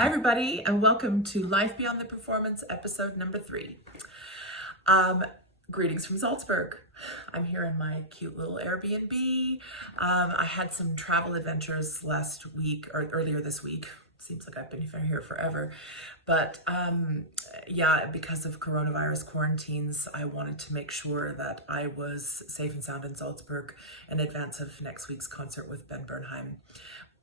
Hi, everybody, and welcome to Life Beyond the Performance, episode number 3. Greetings from Salzburg. I'm here in my cute little Airbnb. I had some travel adventures last week, or earlier this week. Seems like I've been here forever. But yeah, because of coronavirus quarantines, I wanted to make sure that I was safe and sound in Salzburg in advance of next week's concert with Ben Bernheim.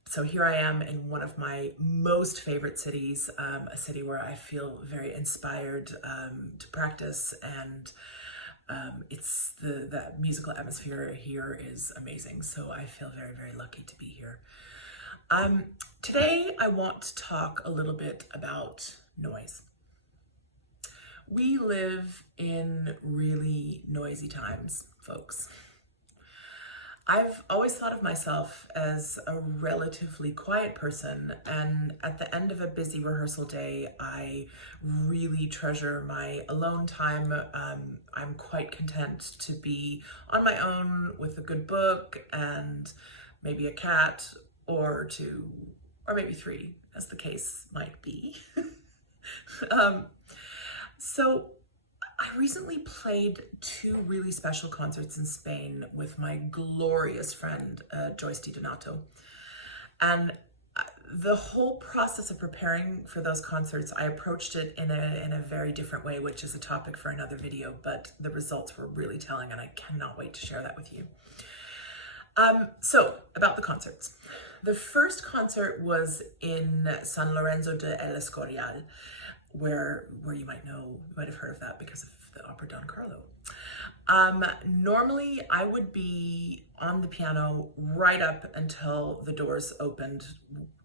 So here I am in one of my most favorite cities, a city where I feel very inspired to practice, and it's the musical atmosphere here is amazing. So I feel very, very lucky to be here. Today I want to talk a little bit about noise. We live in really noisy times, folks. I've always thought of myself as a relatively quiet person, and at the end of a busy rehearsal day, I really treasure my alone time. I'm quite content to be on my own with a good book and maybe a cat or two, or maybe 3, as the case might be. So I recently played 2 really special concerts in Spain with my glorious friend, Joyce Di Donato. And the whole process of preparing for those concerts, I approached it in a very different way, which is a topic for another video, but the results were really telling, and I cannot wait to share that with you. So, about the concerts. The first concert was in San Lorenzo de El Escorial, where you might have heard of that because of the opera Don Carlo. Normally I would be on the piano right up until the doors opened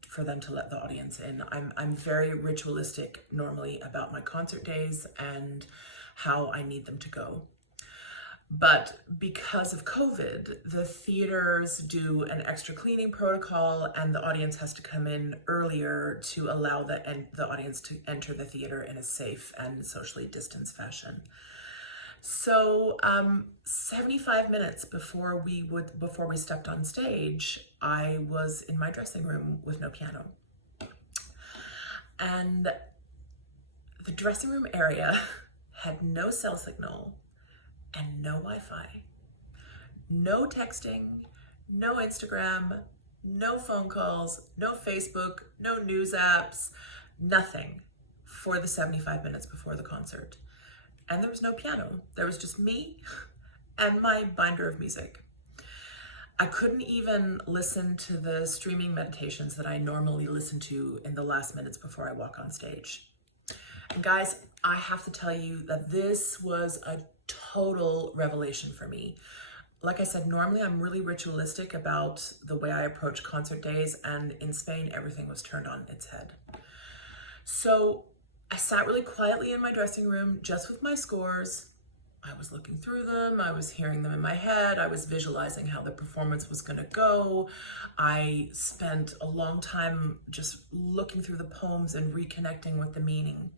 for them to let the audience in. I'm very ritualistic normally about my concert days and how I need them to go. But because of COVID, the theaters do an extra cleaning protocol, and the audience has to come in earlier to allow the audience to enter the theater in a safe and socially distanced fashion. So 75 minutes before we stepped on stage, I was in my dressing room with no piano. And the dressing room area had no cell signal and no Wi-Fi, no texting, no Instagram, no phone calls, no Facebook, no news apps, nothing for the 75 minutes before the concert. And there was no piano. There was just me and my binder of music. I couldn't even listen to the streaming meditations that I normally listen to in the last minutes before I walk on stage. And guys, I have to tell you that this was a total revelation for me. Like I said, normally I'm really ritualistic about the way I approach concert days, and in Spain, everything was turned on its head. So I sat really quietly in my dressing room, just with my scores. I was looking through them, I was hearing them in my head, I was visualizing how the performance was gonna go. I spent a long time just looking through the poems and reconnecting with the meaning.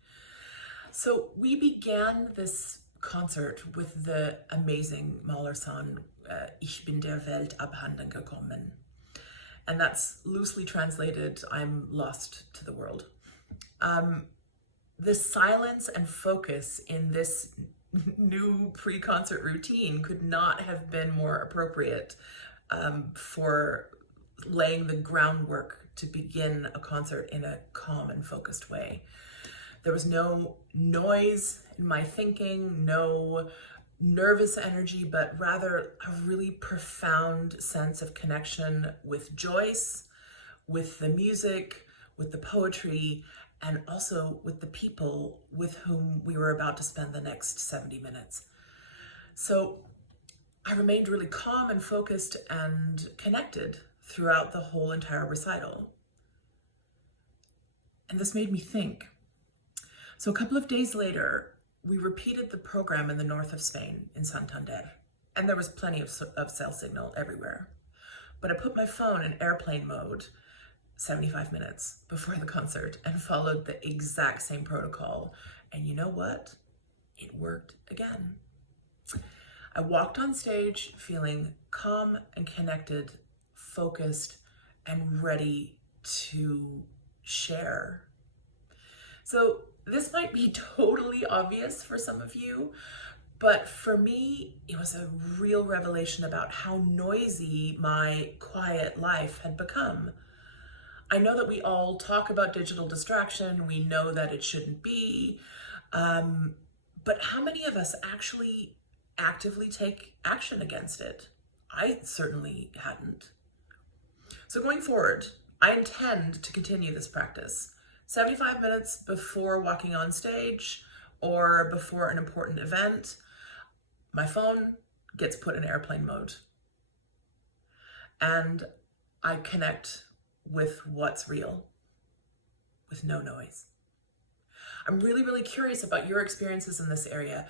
So we began this concert with the amazing Mahler song, Ich bin der Welt abhanden gekommen. And that's loosely translated, I'm lost to the world. The silence and focus in this new pre-concert routine could not have been more appropriate for laying the groundwork to begin a concert in a calm and focused way. There was no noise in my thinking, no nervous energy, but rather a really profound sense of connection with Joyce, with the music, with the poetry, and also with the people with whom we were about to spend the next 70 minutes. So I remained really calm and focused and connected throughout the whole entire recital. And this made me think. So a couple of days later, we repeated the program in the north of Spain, in Santander, and there was plenty of cell signal everywhere. But I put my phone in airplane mode 75 minutes before the concert and followed the exact same protocol. And you know what? It worked again. I walked on stage feeling calm and connected, focused, and ready to share So this might be totally obvious for some of you, but for me, it was a real revelation about how noisy my quiet life had become. I know that we all talk about digital distraction. We know that it shouldn't be. But how many of us actually actively take action against it? I certainly hadn't. So going forward, I intend to continue this practice. 75 minutes before walking on stage or before an important event, my phone gets put in airplane mode. And I connect with what's real, with no noise. I'm really, really curious about your experiences in this area.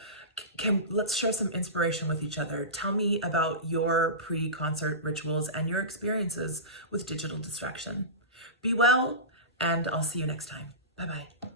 Let's share some inspiration with each other. Tell me about your pre-concert rituals and your experiences with digital distraction. Be well, and I'll see you next time. Bye-bye.